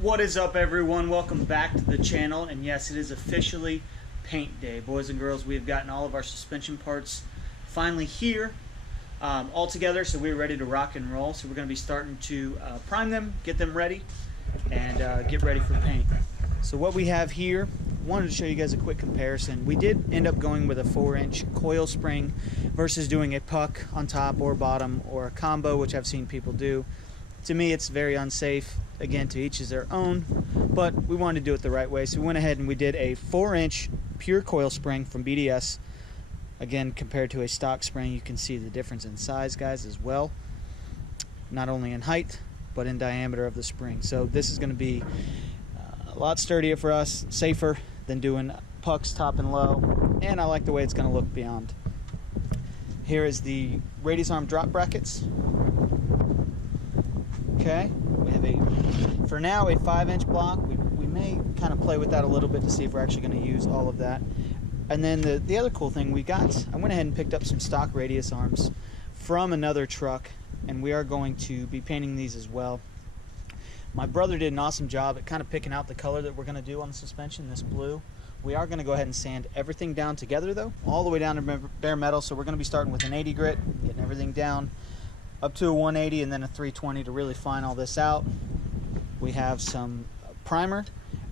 What is up, everyone? Welcome back to the channel. And yes, it is officially paint day. Boys and girls, we've gotten all of our suspension parts finally here all together, so we're ready to rock and roll. So we're going to be starting to prime them, get them ready, and get ready for paint. So what we have here, wanted to show you guys a quick comparison. We did end up going with a 4-inch coil spring versus doing a puck on top or bottom or a combo, which I've seen people do. To me, it's very unsafe. Again, to each is their own, but we wanted to do it the right way. So we went ahead and we did a 4-inch pure coil spring from BDS. Again, compared to a stock spring, you can see the difference in size, guys, as well. Not only in height, but in diameter of the spring. So this is going to be a lot sturdier for us, safer than doing pucks top and low, and I like the way it's going to look beyond. Here is the radius arm drop brackets. Okay, we have for now a 5-inch block. We may kind of play with that a little bit to see if we're actually going to use all of that. And then the other cool thing I went ahead and picked up some stock radius arms from another truck, and we are going to be painting these as well. My brother did an awesome job at kind of picking out the color that we're going to do on the suspension, this blue. We are going to go ahead and sand everything down together, though, all the way down to bare metal. So we're going to be starting with an 80 grit, getting everything down up to a 180 and then a 320 to really fine all this out. We have some primer,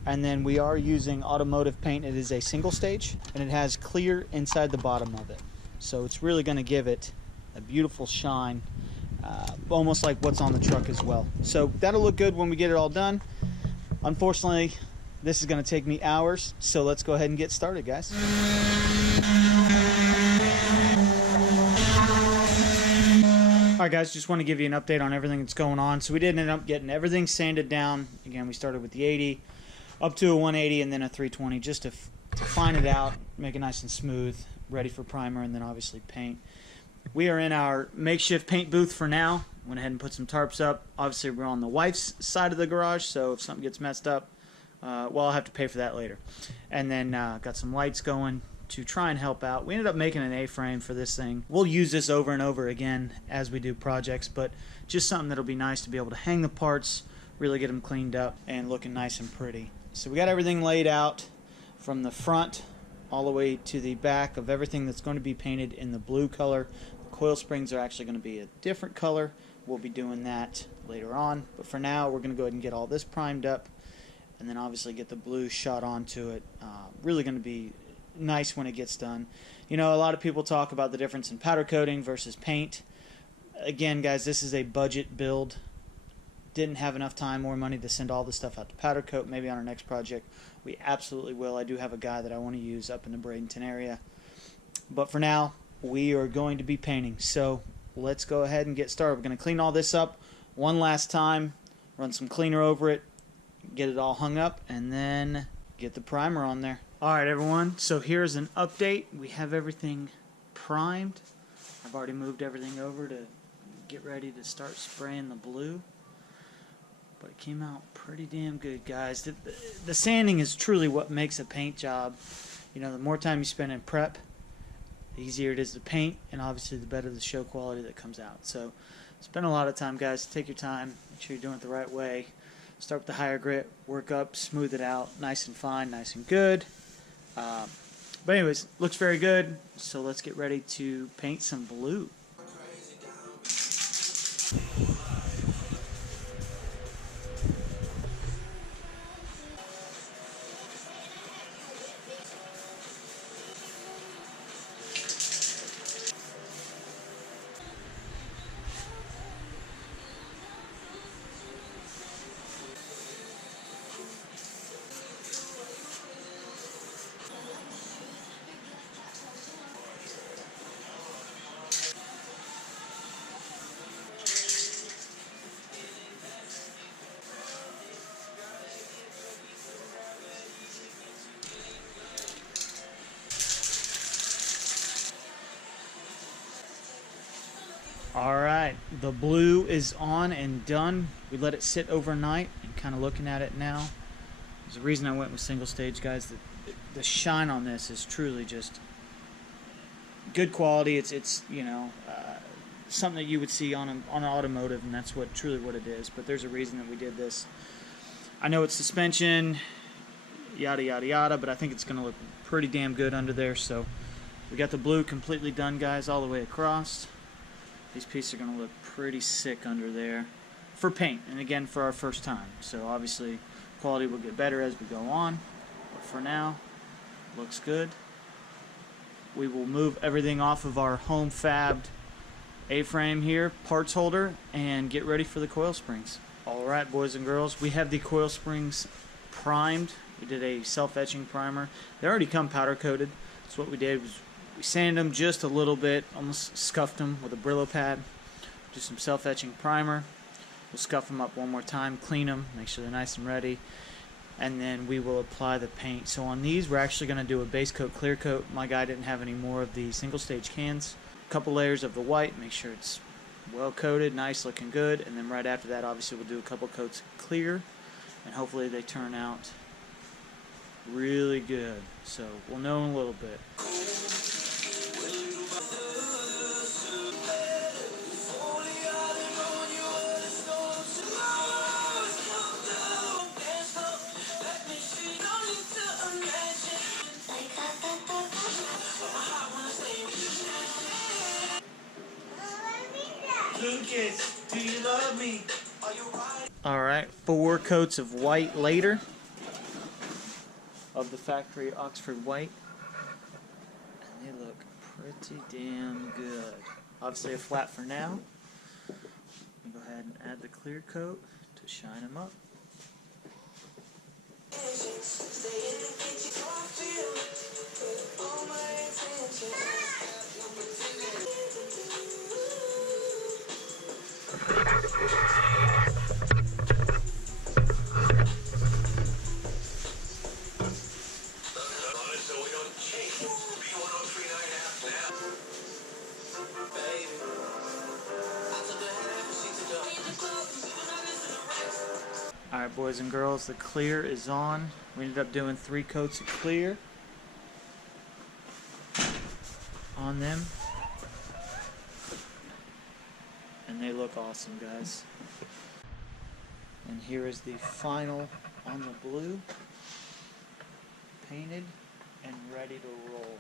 and then we are using automotive paint. It is a single stage, and it has clear inside the bottom of it. So it's really going to give it a beautiful shine, almost like what's on the truck as well. So that'll look good when we get it all done. Unfortunately, this is going to take me hours, so let's go ahead and get started, guys. Alright guys, just want to give you an update on everything that's going on. So we did end up getting everything sanded down. Again, we started with the 80, up to a 180 and then a 320 just to fine it out, make it nice and smooth, ready for primer and then obviously paint. We are in our makeshift paint booth for now. Went ahead and put some tarps up. Obviously we're on the wife's side of the garage, so if something gets messed up, well, I'll have to pay for that later. And then got some lights going to try and help out. We ended up making an A-frame for this thing. We'll use this over and over again as we do projects, but just something that'll be nice to be able to hang the parts, really get them cleaned up and looking nice and pretty. So we got everything laid out from the front all the way to the back of everything that's going to be painted in the blue color. The coil springs are actually going to be a different color. We'll be doing that later on, but for now we're going to go ahead and get all this primed up and then obviously get the blue shot onto it. Really going to be nice when it gets done. You know, a lot of people talk about the difference in powder coating versus paint. Again, guys, this is a budget build. Didn't have enough time or money to send all the stuff out to powder coat. Maybe on our next project we absolutely will. I do have a guy that I want to use up in the Bradenton area, but for now we are going to be painting. So let's go ahead and get started. We're going to clean all this up one last time, run some cleaner over it, get it all hung up, and then get the primer on there. Alright everyone, so here's an update. We have everything primed. I've already moved everything over to get ready to start spraying the blue. But it came out pretty damn good, guys. The sanding is truly what makes a paint job. You know, the more time you spend in prep, the easier it is to paint, and obviously the better the show quality that comes out. So spend a lot of time, guys. Take your time. Make sure you're doing it the right way. Start with the higher grit, work up, smooth it out, nice and fine, nice and good. But anyways, looks very good, so let's get ready to paint some blue. Alright, the blue is on and done. We let it sit overnight and kind of looking at it now. There's a reason I went with single stage, guys. The shine on this is truly just good quality. It's you know, something that you would see on an automotive, and that's truly what it is. But there's a reason that we did this. I know it's suspension, yada yada yada, but I think it's going to look pretty damn good under there. So we got the blue completely done, guys, all the way across. These pieces are going to look pretty sick under there for paint, and again for our first time. So obviously quality will get better as we go on, but for now looks good. We will move everything off of our home fabbed A-frame here, parts holder, and get ready for the coil springs. Alright, boys and girls, we have the coil springs primed. We did a self-etching primer. They already come powder coated. So what we did was we sanded them just a little bit, almost scuffed them with a Brillo pad. Do some self-etching primer. We'll scuff them up one more time, clean them, make sure they're nice and ready, and then we will apply the paint. So on these, we're actually going to do a base coat, clear coat. My guy didn't have any more of the single stage cans. A couple layers of the white, make sure it's well coated, nice, looking good, and then right after that, obviously, we'll do a couple coats of clear, and hopefully they turn out really good. So we'll know in a little bit. Lucas, do you love me? Are you right? Alright, 4 coats of white later, of the factory Oxford white, and they look pretty damn good. Obviously a flat for now. Go ahead and add the clear coat to shine them up. Alright, boys and girls, the clear is on. We ended up doing 3 coats of clear on them, and they look awesome, guys. And here is the final on the blue, painted and ready to roll.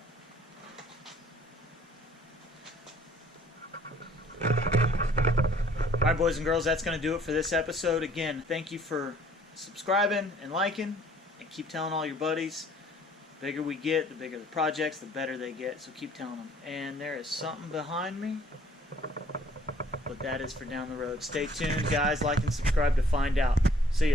Alright, boys and girls, that's going to do it for this episode. Again, thank you for subscribing and liking, and keep telling all your buddies. The bigger we get, the bigger the projects, the better they get, so keep telling them. And there is something behind me, but that is for down the road. Stay tuned, guys. Like and subscribe to find out. See ya.